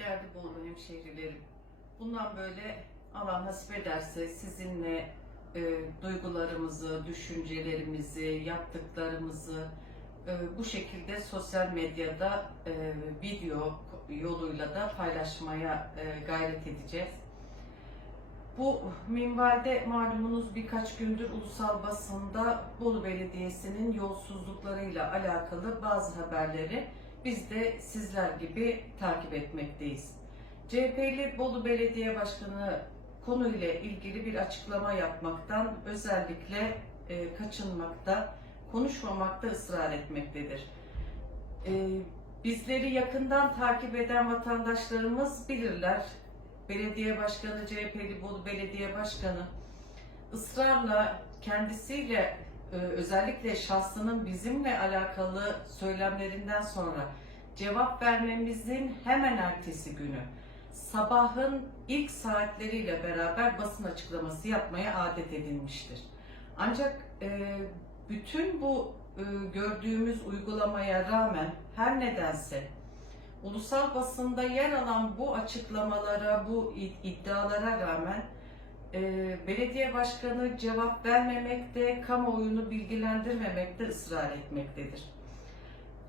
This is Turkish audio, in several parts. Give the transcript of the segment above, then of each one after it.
Değerli Bolu hemşehrilerim, bundan böyle Allah nasip ederse sizinle e, duygularımızı, düşüncelerimizi, yaptıklarımızı e, bu şekilde sosyal medyada e, video yoluyla da paylaşmaya e, gayret edeceğiz. Bu minvalde malumunuz birkaç gündür ulusal basında Bolu Belediyesi'nin yolsuzluklarıyla alakalı bazı haberleri biz de sizler gibi takip etmekteyiz. CHP'li Bolu Belediye Başkanı konuyla ilgili bir açıklama yapmaktan özellikle e, kaçınmakta, konuşmamakta ısrar etmektedir. E, bizleri yakından takip eden vatandaşlarımız bilirler. Belediye Başkanı, CHP'li Bolu Belediye Başkanı ısrarla kendisiyle özellikle şahsının bizimle alakalı söylemlerinden sonra cevap vermemizin hemen ertesi günü sabahın ilk saatleriyle beraber basın açıklaması yapmaya adet edilmiştir. Ancak e, bütün bu e, gördüğümüz uygulamaya rağmen her nedense ulusal basında yer alan bu açıklamalara, bu id- iddialara rağmen e, belediye başkanı cevap vermemekte, kamuoyunu bilgilendirmemekte ısrar etmektedir.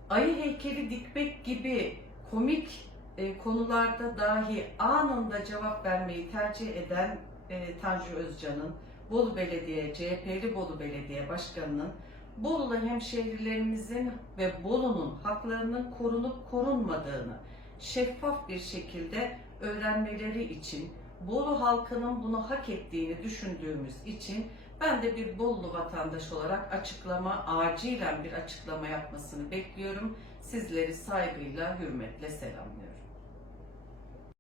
Ayı heykeli dikmek gibi komik e, konularda dahi anında cevap vermeyi tercih eden e, Tanju Özcan'ın, Bolu Belediye, CHP'li Bolu Belediye Başkanı'nın Bolu'da hemşehrilerimizin ve Bolu'nun haklarının korunup korunmadığını şeffaf bir şekilde öğrenmeleri için Bolu halkının bunu hak ettiğini düşündüğümüz için ben de bir Bolu vatandaş olarak açıklama, acilen bir açıklama yapmasını bekliyorum. Sizleri saygıyla, hürmetle selamlıyorum.